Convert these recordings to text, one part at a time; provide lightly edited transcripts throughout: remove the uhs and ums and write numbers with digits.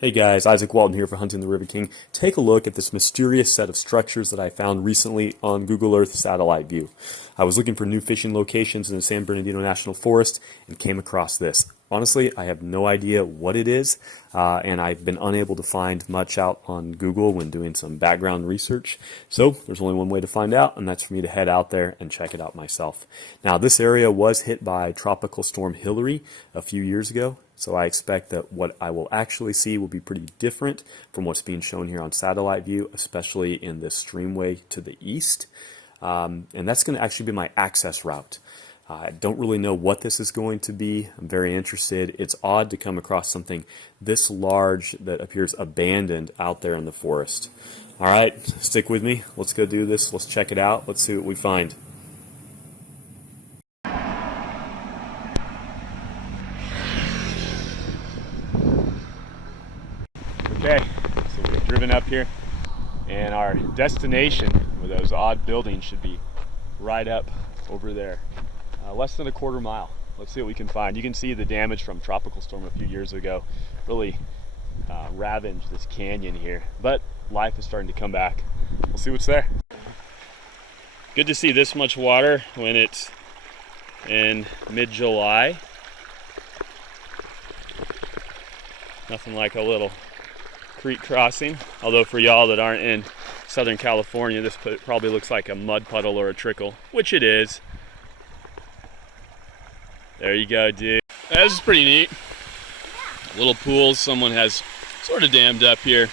Hey guys, Isaac Walton here for Hunting the River King. Take a look at this mysterious set of structures that I found recently on Google Earth satellite view. I was looking for new fishing locations in the San Bernardino National Forest and came across this. Honestly, I have no idea what it is, and I've been unable to find much out on Google when doing some background research. So there's only one way to find out, and that's for me to head out there and check it out myself. Now, this area was hit by Tropical Storm Hillary a few years ago. So I expect that what I will actually see will be pretty different from what's being shown here on satellite view, especially in this streamway to the east. And that's going to actually be my access route. I don't really know what this is going to be. I'm very interested. It's odd to come across something this large that appears abandoned out there in the forest. All right, stick with me. Let's go do this. Let's check it out. Let's see what we find. Okay, so we've driven up here, and our destination with those odd buildings should be right up over there, less than a quarter mile. Let's see what we can find. You can see the damage from Tropical Storm a few years ago really ravaged this canyon here, but life is starting to come back. We'll see what's there. Good to see this much water when it's in mid-July. Nothing like a little creek crossing, although for y'all that aren't in Southern California, this probably looks like a mud puddle or a trickle, which it is. There you go, dude. This is pretty neat. Little pools someone has sort of dammed up here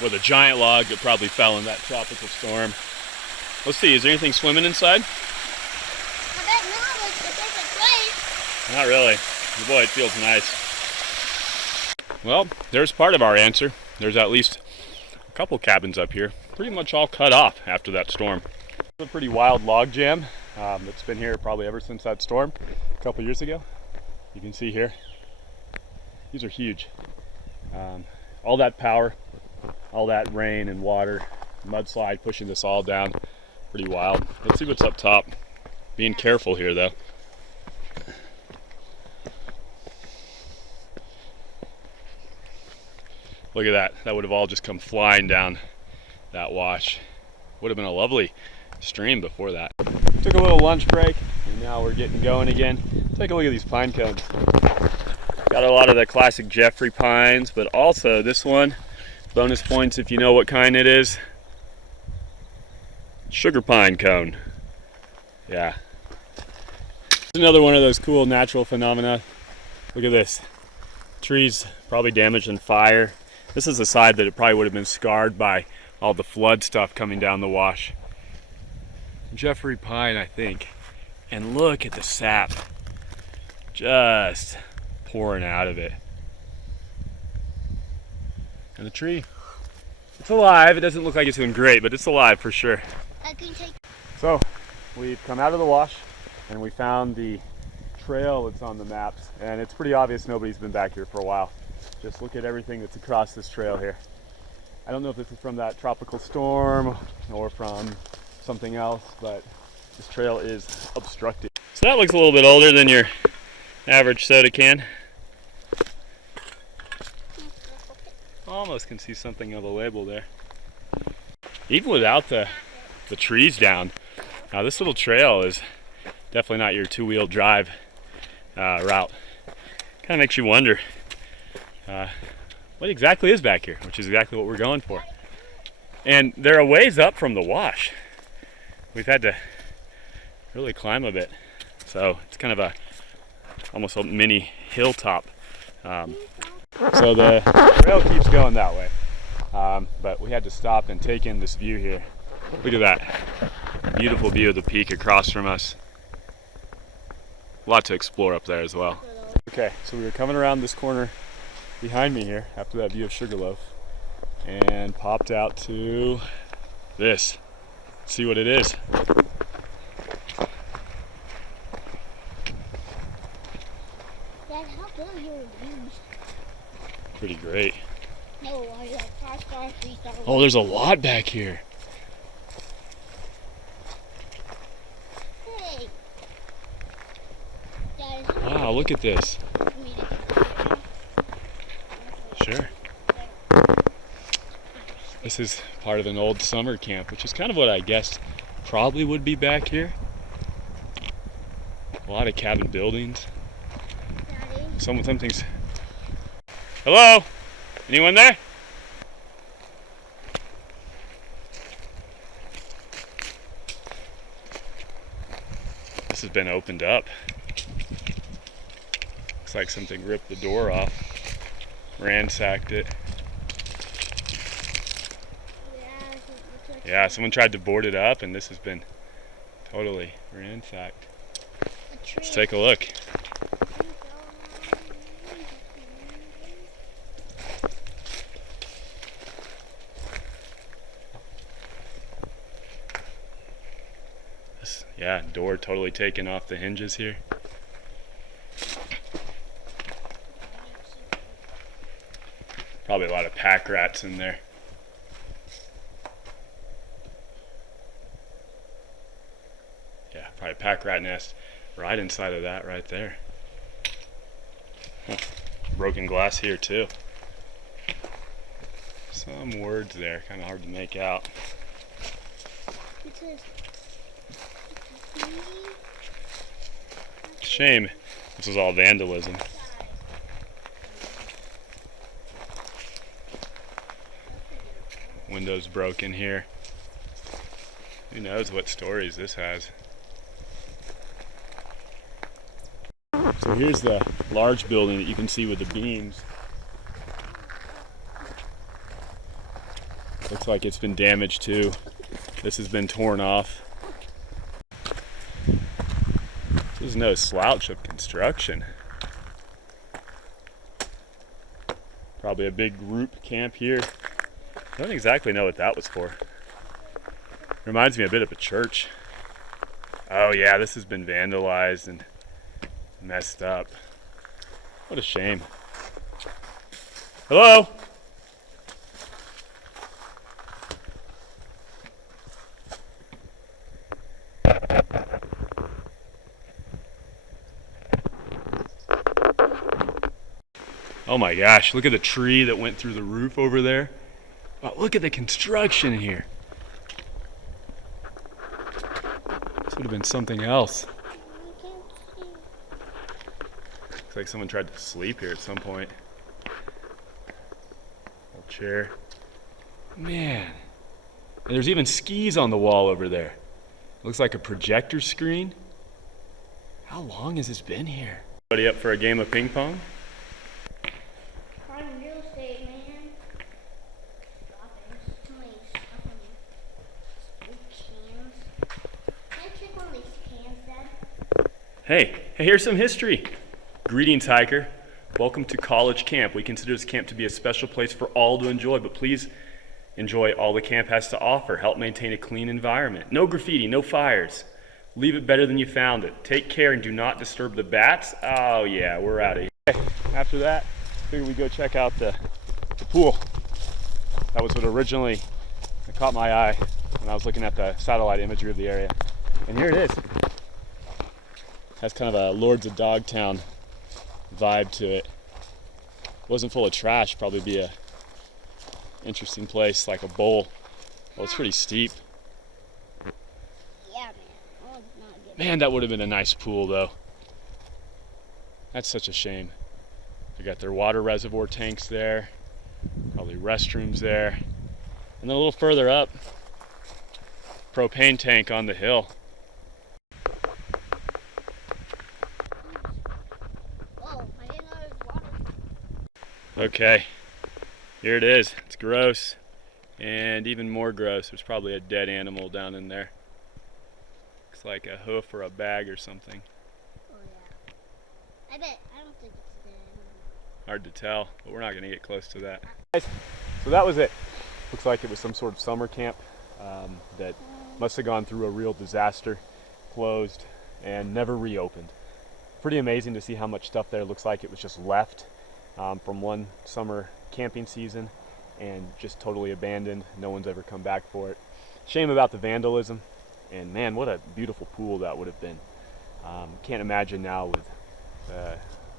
with a giant log that probably fell in that tropical storm. Let's see, is there anything swimming inside? I bet not, it's a different place. Not really. Boy, it feels nice. Well, there's part of our answer. There's at least a couple cabins up here, pretty much all cut off after that storm. It's a pretty wild log jam that's been here probably ever since that storm a couple years ago. You can see here, these are huge. All that power, all that rain and water, mudslide pushing this all down, pretty wild. Let's see what's up top. Being careful here though. Look at that. That would have all just come flying down that wash. Would have been a lovely stream before that. Took a little lunch break, and now we're getting going again. Take a look at these pine cones. Got a lot of the classic Jeffrey pines, but also this one, bonus points if you know what kind it is. Sugar pine cone. Yeah. Another one of those cool natural phenomena. Look at this. Trees probably damaged in fire. This is the side that it probably would have been scarred by all the flood stuff coming down the wash. Jeffrey pine, I think. And look at the sap just pouring out of it. And the tree, it's alive. It doesn't look like it's doing great, but it's alive for sure. So we've come out of the wash and we found the trail that's on the maps, and it's pretty obvious nobody's been back here for a while. Just look at everything that's across this trail here. I don't know if this is from that tropical storm or from something else, but this trail is obstructed. So that looks a little bit older than your average soda can. Almost can see something of a label there. Even without the trees down, now this little trail is definitely not your two-wheel drive route. Kind of makes you wonder what exactly is back here, which is exactly what we're going for. And they're a ways up from the wash. We've had to really climb a bit, so it's kind of almost a mini hilltop. So the trail keeps going that way, but we had to stop and take in this view here. Look at that beautiful view of the peak across from us. A lot to explore up there as well. Okay, so we were coming around this corner behind me here after that view of Sugarloaf and popped out to this. See what it is. Dad, how big are your views? Pretty great. No, I like 5 stars, 3 stars. Oh, there's a lot back here. Hey. Dad, Wow, look at this. Sure. This is part of an old summer camp, which is kind of what I guessed probably would be back here. A lot of cabin buildings. Daddy. Something's... Hello? Anyone there? This has been opened up. Looks like something ripped the door off, ransacked it. Yeah, someone tried to board it up and this has been totally ransacked. Let's take a look. Yeah, door totally taken off the hinges here. Probably a lot of pack rats in there. Yeah, probably pack rat nest right inside of that right there. Huh. Broken glass here too. Some words there, kind of hard to make out. Shame. This was all vandalism. Windows broken here. Who knows what stories this has. So here's the large building that you can see with the beams. Looks like it's been damaged too. This has been torn off. This is no slouch of construction. Probably a big group camp here. I don't exactly know what that was for. Reminds me a bit of a church. Oh yeah, this has been vandalized and messed up. What a shame. Hello? Oh my gosh, look at the tree that went through the roof over there. Wow, look at the construction here. This would have been something else. Looks like someone tried to sleep here at some point. Old chair. Man. And there's even skis on the wall over there. Looks like a projector screen. How long has this been here? Everybody up for a game of ping pong? Prime real estate, man. Can I check one of these cans, Dad? Hey, here's some history. Greetings, hiker. Welcome to college camp. We consider this camp to be a special place for all to enjoy, but please enjoy all the camp has to offer. Help maintain a clean environment. No graffiti, no fires. Leave it better than you found it. Take care and do not disturb the bats. Oh yeah, we're out of here. After that, figured we'd go check out the pool. That was what originally caught my eye when I was looking at the satellite imagery of the area. And here it is. Has kind of a Lords of Dogtown vibe to it. Wasn't full of trash, probably be a interesting place, like a bowl. Well, it's pretty steep. Yeah, man. I would not get Man, that would have been a nice pool though. That's such a shame. They got their water reservoir tanks there, probably restrooms there. And then a little further up, propane tank on the hill. Whoa, I didn't know there was water. Okay, here it is. It's gross, and even more gross. There's probably a dead animal down in there. Looks like a hoof or a bag or something. Oh, yeah. I don't think it's dead. Hard to tell, but we're not going to get close to that. So that was it. Looks like it was some sort of summer camp that must have gone through a real disaster, closed, and never reopened. Pretty amazing to see how much stuff there looks like it was just left from one summer camping season and just totally abandoned. No one's ever come back for it. Shame about the vandalism, and man, what a beautiful pool that would have been. Can't imagine now with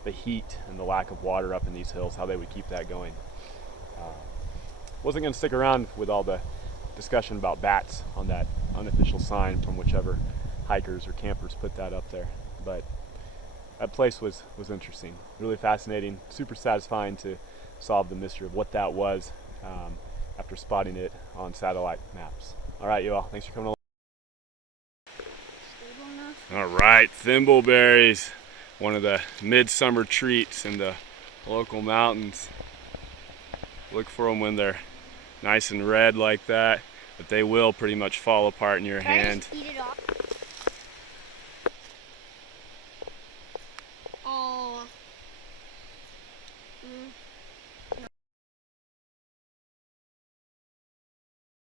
the heat and the lack of water up in these hills, how they would keep that going. Wasn't going to stick around with all the discussion about bats on that unofficial sign from whichever hikers or campers put that up there, but that place was interesting, really fascinating, super satisfying to solve the mystery of what that was after spotting it on satellite maps. All right, you all, thanks for coming along. Stable enough? All right, thimbleberries, one of the midsummer treats in the local mountains. Look for them when they're nice and red like that, but they will pretty much fall apart in your hand. Try to eat